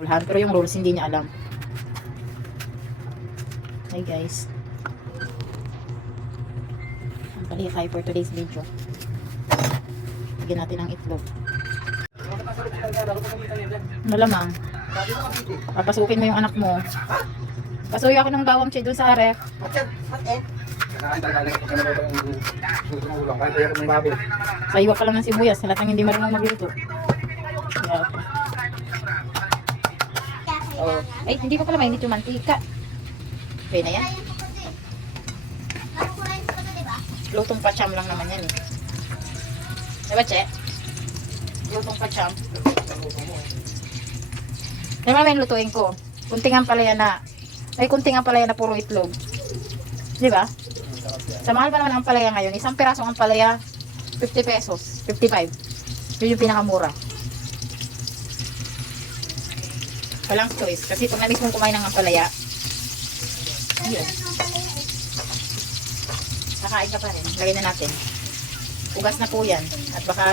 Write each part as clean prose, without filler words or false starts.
Pero yung rules hindi niya alam. Hi guys. Ang pali tayo for today's video. Bigyan natin ng itlog. Malamang. Papasukin mo yung anak mo. Pasuyo ako ng bawang siya doon sa ref. Saiwa ka lang ng sibuyas. Halatang hindi marunong magluto. Yeah. Oh. Ay, hindi ko pala mainit yung mantika. Okay na yan. Lutong pacham lang naman yan eh. Diba, Che? Lutong pacham. Diba may lutuin ko? Kunting ang palaya na. Ay, kunting ang palaya na puro itlog. Diba? Sa mahal pa naman ang palaya ngayon. Isang pirasong ang palaya, 50 pesos. 55. Yun yung pinakamura. Walang choice. Kasi pag na-miss mong kumain ng ampalaya, yun. Nakain ka pa rin. Lagyan na natin. Ugas na po yan. At baka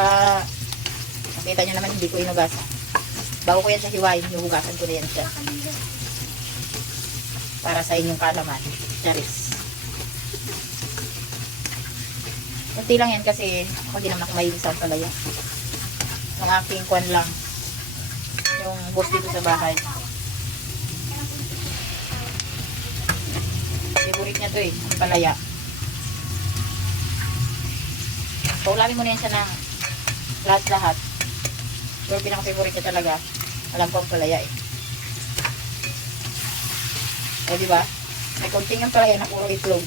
makita nyo naman hindi ko inugasan. Bago ko yan sa hiwain, hinuhugasan ko na yan siya. Para sa inyong kalaman. Charis. Kunti lang yan kasi ako di naman ako mahilig sa ampalaya. Ang aking kwan lang. Yung boss dito sa bahay. Favorite niya to eh. Ampalaya. Paulamin mo na yan siya ng lahat-lahat. Pero pinaka-favorite niya talaga. Alam ko ang palaya eh. O diba? May konting ang palaya na puro itlog.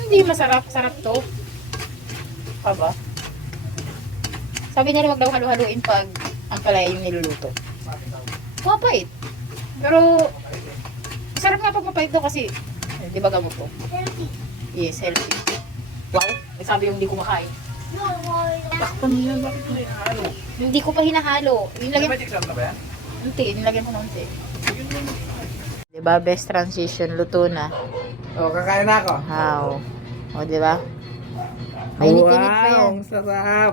Hindi masarap. Sarap to. Pa ba? Sabi niya wag daw halu-haluin pag ang palaya yung niluluto. Mapait. Pero sarap nga pag mapait to kasi di ba gamot to? Healthy. Yes, healthy. Wow, may sabi yung hindi kumakain. Takpan mo yan, bakit mo hinahalo? Hindi ko pa hinahalo. Nilagyan Magic sarap na ba yan? unti, nilagyan ko na unti. Diba, best transition, luto na. O, kakain na ako. How? O, diba? Mainit-init pa yan. Ang sarap.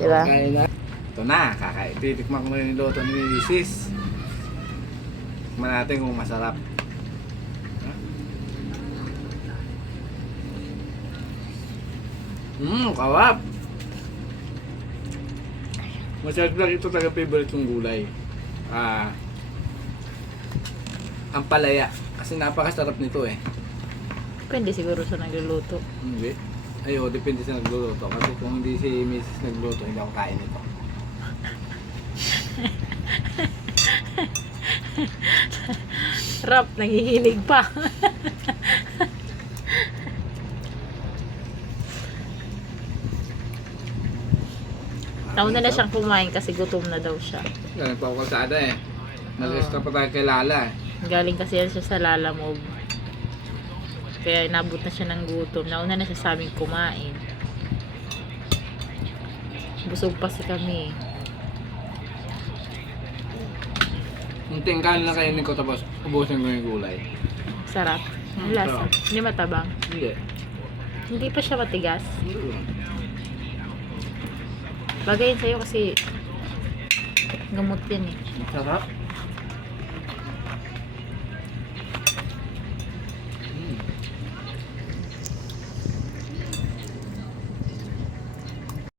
Diba? Kakain na. Ito na, kakain. Titikman ko na yung niluto ni Mrs. Tikman natin kung masarap. Kawap. Masyad lang ito talaga favorite kong gulay. Ang palaya. Kasi napakasarap nito eh. Pwede siguro sa nagluluto. Hindi. Ayo, depende sa nagluluto. Kasi kung hindi si Mrs. nagluto, hindi ako kain nito. Rap, nangihinig pa. Nauna na siyang kumain kasi gutom na daw siya. Yan, nagpapakalsada eh. Nag-extra pa tayo kay Lala eh. Galing kasi yan siya sa Lalamove. Kaya inabot na siya ng gutom. Nauna na siya sa aming kumain. Busog pa si kami. Munting kain lang kainin ko tapos ubusin ko yung gulay. Sarap. Ang lasa. Sarap. Hindi matabang. Hindi. Hindi pa siya matigas. Hindi. Bagay yun sa'yo kasi gamot yan eh. Sarap.